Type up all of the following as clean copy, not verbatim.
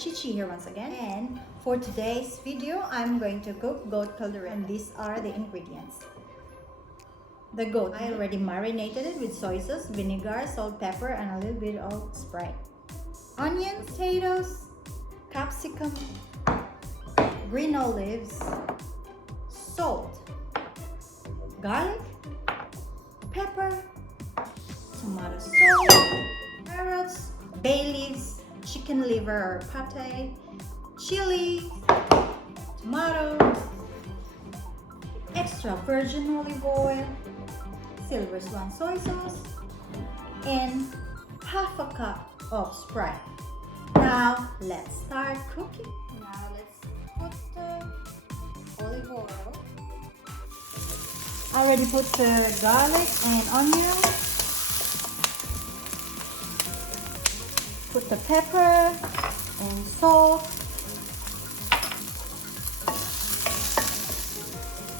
Cheche here once again, and for today's video I'm going to cook goat caldereta, and these are the ingredients. The goat, I already marinated it with soy sauce, vinegar, salt, pepper, and a little bit of Sprite. Onions, potatoes, capsicum, green olives, salt, garlic, pepper, tomato sauce, carrots, bay leaves, chicken liver or pate, chili, tomatoes, extra virgin olive oil, silver swan soy sauce, and half a cup of Sprite. Now let's start cooking. Now let's put the olive oil. I already put the garlic and onion. Put the pepper and salt.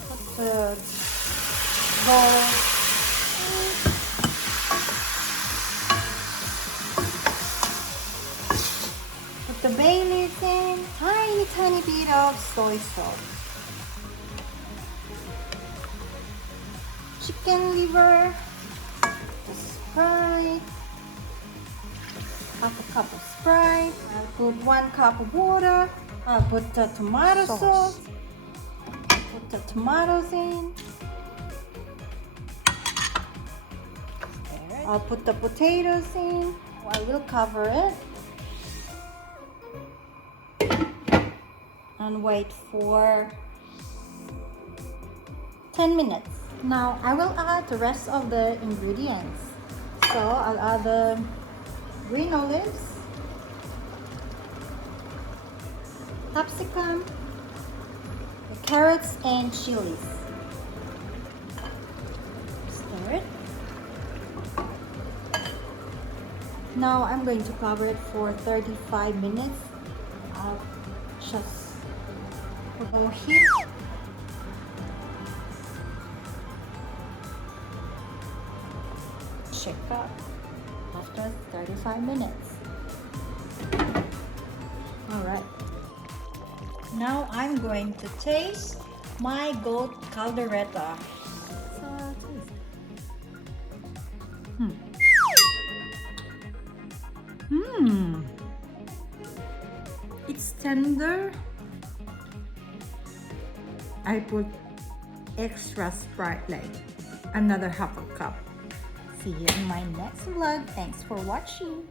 Put the garlic. Put the bay leaves in. Tiny bit of soy sauce. Chicken liver. The Sprite. Half a cup of Sprite. I'll put 1 cup of water. I'll put the tomato sauce. Put the tomatoes in. I'll put the potatoes in. I will cover it and wait for 10 minutes. Now I will add the rest of the ingredients. So I'll add the green olives, capsicum, the carrots, and chilies. Stir it. Now I'm going to cover it for 35 minutes. I'll just put more heat. Check up after 35 minutes. Alright. Now I'm going to taste my goat caldereta. It's tender. I put extra Sprite, like another half a cup. See you in my next vlog. Thanks for watching.